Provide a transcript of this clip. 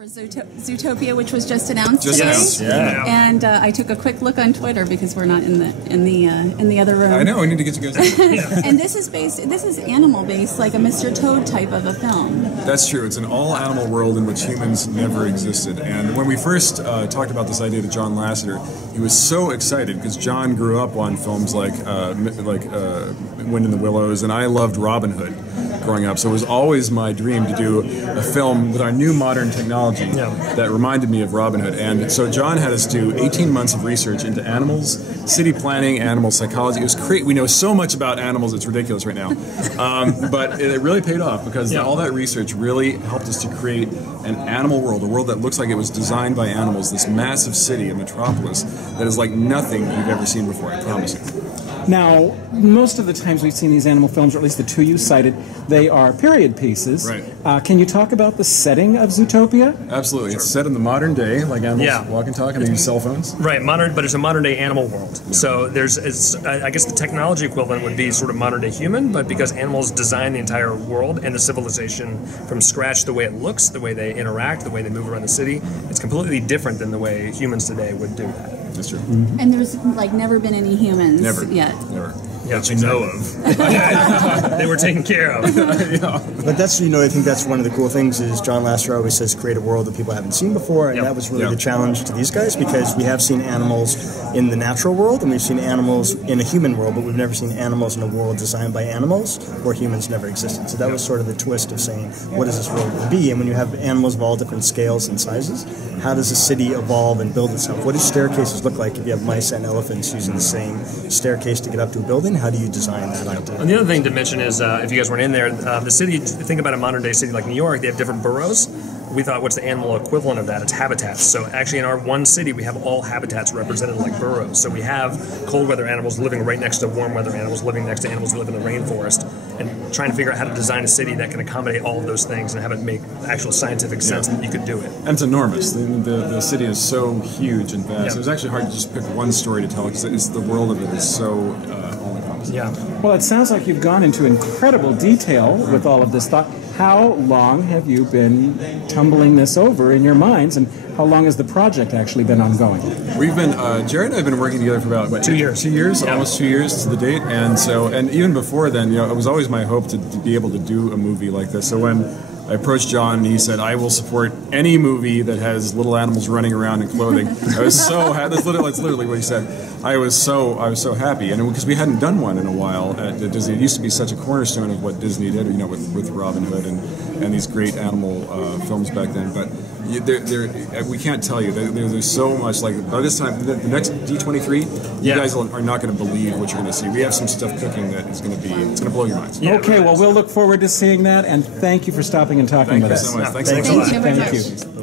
for Zootopia, which was just announced today. Announced, yeah. And I took a quick look on Twitter because we're not in the other room. I know, we need to get you guys in. And this is animal based, like a Mr. Toad type of a film. That's true. It's an all animal world in which humans never existed. And when we first talked about this idea to John Lasseter, he was so excited because John grew up on films like Wind in the Willows, and I loved Robin Hood growing up. So it was always my dream to do a film with our new modern technology that reminded me of Robin Hood. And so John had us do 18 months of research into animals, city planning, animal psychology. It was great. We know so much about animals, it's ridiculous right now. But it really paid off because all that research really helped us to create an animal world, a world that looks like it was designed by animals, this massive city, a metropolis that is like nothing you've ever seen before, I promise you. Now, most of the times we've seen these animal films, or at least the two you cited, they are period pieces. Right. Can you talk about the setting of Zootopia? Absolutely. It's set in the modern day, like animals walk and talk, and they use cell phones. Right, but it's a modern day animal world. Yeah. So I guess the technology equivalent would be sort of modern day human, but because animals design the entire world and the civilization from scratch, the way it looks, the way they interact, the way they move around the city, it's completely different than the way humans today would do that. That's true. Mm-hmm. And there's like never been any humans yet. Never. That you know of. They were taken care of. But that's, I think that's one of the cool things is John Lasseter always says create a world that people haven't seen before, and that was really the challenge to these guys because we have seen animals in the natural world and we've seen animals in a human world, but we've never seen animals in a world designed by animals where humans never existed. So that was sort of the twist of saying, what does this world will be? And when you have animals of all different scales and sizes, how does a city evolve and build itself? What do staircases look like if you have mice and elephants using the same staircase to get up to a building? How do you design that idea? And the other thing to mention is, if you guys weren't in there, the city, think about a modern day city like New York, they have different boroughs. We thought, what's the animal equivalent of that? It's habitats. So actually in our one city, we have all habitats represented like boroughs. So we have cold weather animals living right next to warm weather animals, living next to animals who live in the rainforest, and trying to figure out how to design a city that can accommodate all of those things and have it make actual scientific sense that you could do it. And it's enormous. The city is so huge and vast. It was actually hard to just pick one story to tell because the world of it is so all-encompassing. Yeah. Well, it sounds like you've gone into incredible detail with all of this thought. How long have you been tumbling this over in your minds, and how long has the project actually been ongoing? We've been, Jared and I have been working together for about 2 years. 2 years, almost 2 years to the date, and even before then, it was always my hope to be able to do a movie like this. So when I approached John and he said, I will support any movie that has little animals running around in clothing. I was so happy. That's literally what he said. I was so happy, and because we hadn't done one in a while at Disney. It used to be such a cornerstone of what Disney did, with Robin Hood and these great animal films back then. But we can't tell you. There's so much. Like by this time, the next D23, you guys are not going to believe what you're going to see. We have some stuff cooking that is going to blow your minds. Yeah, okay, well, we'll look forward to seeing that, and thank you for stopping and talking with us. Thank you so much. Thank you very much. Thank you.